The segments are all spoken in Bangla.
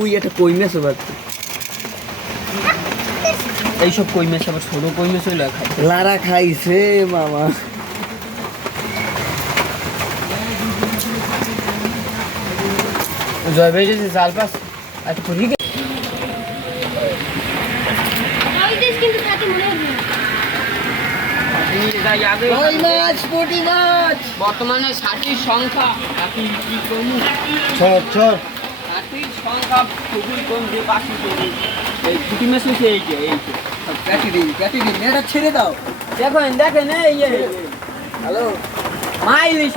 ওই একটা কই মাছ আবার এইসব কই মাছ আবার ছোট কই মাছ হইলে খাইছে লারা খাইছে মামা জয় ভাই যে জাল পাস এত পুরি বর্তমানে 60 সংখ্যা হাতির সংখ্যা খুবই কম যে বাকি এই পুঁটি মাছ হচ্ছে এই যে নেটা ছেড়ে দাও দেখেন এই হ্যালো মাইলিশ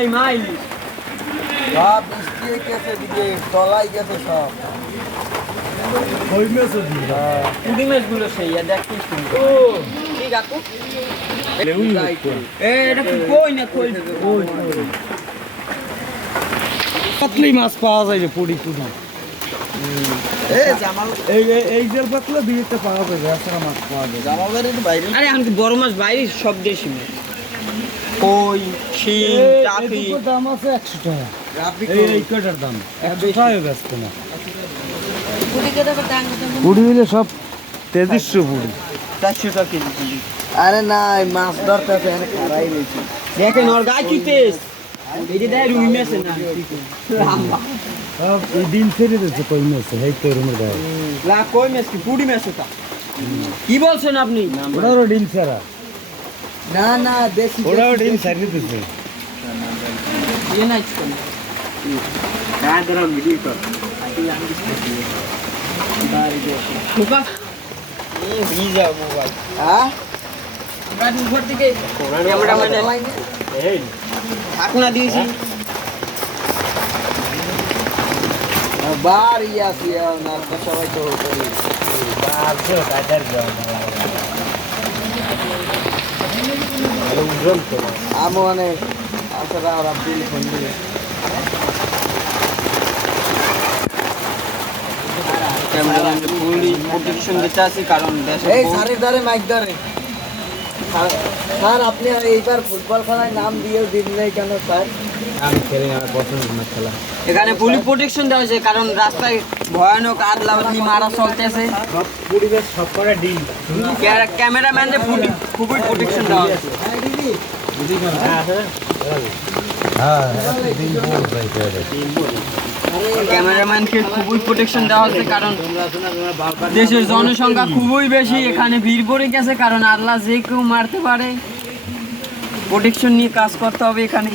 এই মাইলিশ সব বৃষ্টি গেছে দিকে তলাই গেছে সব পুঁটি মাছগুলো সেই দেখছিস ও ঠিক আছে এটা কি কই না কই পাতলি মাছ পাওয়া যায় যে পুরি পুরি এই জেল পাতলা দুই একটা পাওয়া যায় এছাড়া মাছ পাওয়া যায় জামালের একটু বাইরে আরে এখন কি বড় মাছ বাইরে সব দেশি মাছ কই শিং টাকি এর দাম আছে 100 টাকা রাব্বি এই কটার দাম 100 টাকা ব্যস্ত না পুরি হইলে সব 2300 পুরি 400 টাকা কেজি আরে না মাছ ধরতেছে এখানে খারাই রয়েছে দেখেন ওর গায়ে কি টেস্ট এই যে দেয় রুই মাছ না সব এই দিন ছেড়ে দিচ্ছে কই মাছ এই তো রুমের গায়ে লা কই মাছ কি পুরি মাছ ওটা কি বলছেন আপনি ওটারও ডিম ছাড়া না দেশি ওটাও ডিম ছাড়িয়ে দিচ্ছে ये ना इसको ना दरा वीडियो कर सुबह ये वीजा मोबाइल হ্যাঁ আমরা উপর থেকে ক্যামেরা মানে এই ঢাকনা দিয়েছি বার ইয়াসি না সবাই তো করি বাজে কাটার দাম আমি অনেক আসলে আর আব্দুল ফোন দিয়ে ক্যামেরাম্যান ফুলি প্রোটেকশন দিতে আসি কারণ এই স্যারের দ্বারে মাইক ধরে স্যার আপনি এইবার ফুটবল খেলায় নাম দিয়েও দিন নাই কেন স্যার আমি খেলি আমার পছন্দের মাছ খেলা এখানে পুলিশ প্রোটেকশন দেওয়া হয়েছে কারণ রাস্তায় ভয়ানক আদলা বদলি মারা চলতেছে সব পরিবেশ সব করে ডিম ক্যামেরাম্যানদের খুবই প্রোটেকশন দেওয়া হয়েছে ক্যামেরাম্যানকে খুবই প্রোটেকশন দেওয়া হচ্ছে কারণ দেশের জনসংখ্যা খুবই বেশি এখানে ভিড় পড়ে গেছে কারণ আল্লাহ যে কেউ মারতে পারে প্রোটেকশন নিয়ে কাজ করতে হবে এখানে